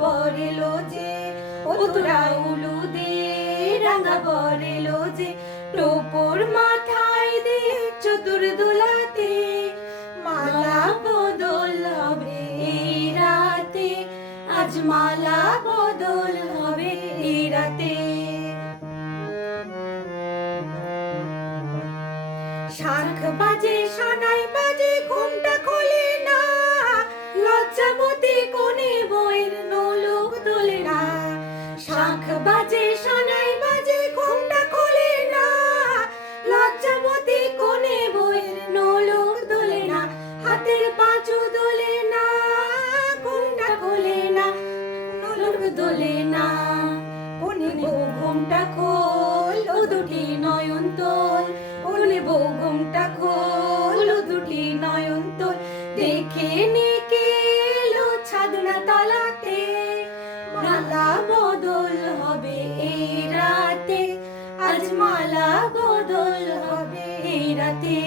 বর এলো যে, ও তোরা উলু দে রাঙা বর এলো যে, টোপর মাথায় দে চতুর দোলাতে, মালা বদল হবে এই রাতে, আজ মালা বদল হবে এই রাতে। শাঁখ বাজে সানাই বাজে ঘুমটা খোলে না, লজ্জাবতী কোণে বউয়ের নোলক তোলে না। শাঁখ বাজে সানাই বাজে ঘুমটা খোলে না, লজ্জাবতী কোণে বউয়ের নোলক তোলে না। হাতের পাঁচু দোলে না, ঘুমটা খোলে না, নোলক দোলে না। কোণে বউ ঘুমটা খোল, ও দুটি নয়ন তোল, কোণে বউ ঘুমটা খোল, ও দুটি নয়ন তোল। দেখে নিকে এলো ছাদনা তলাতে, মালা বদল হবে এই রাতে, আজ মালা বদল হবে এই রাতে।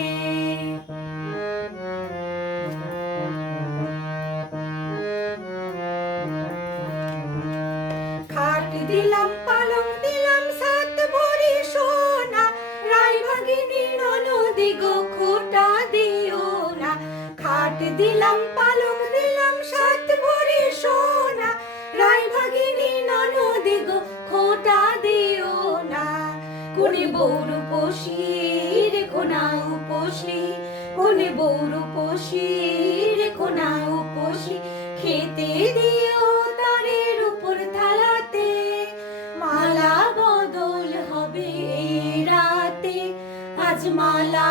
খাট দিলাম পালং দিলাম সাত ভরি সোনা, রায়ভাগিনী ননদি গো খোটা দিও না। খাট দিলাম পালং দিলাম সাত ভরি সোনা, রায়ভাগিনী ননদি গো খোটা দিও না। কোনে বউ রূপসী রেখো না উপসী, কোনে বউ রূপসী রেখো না উপসী। খেতে দিও তারের উপর থালাতে, মালা বদল হবে এই রাতে, আজ মালা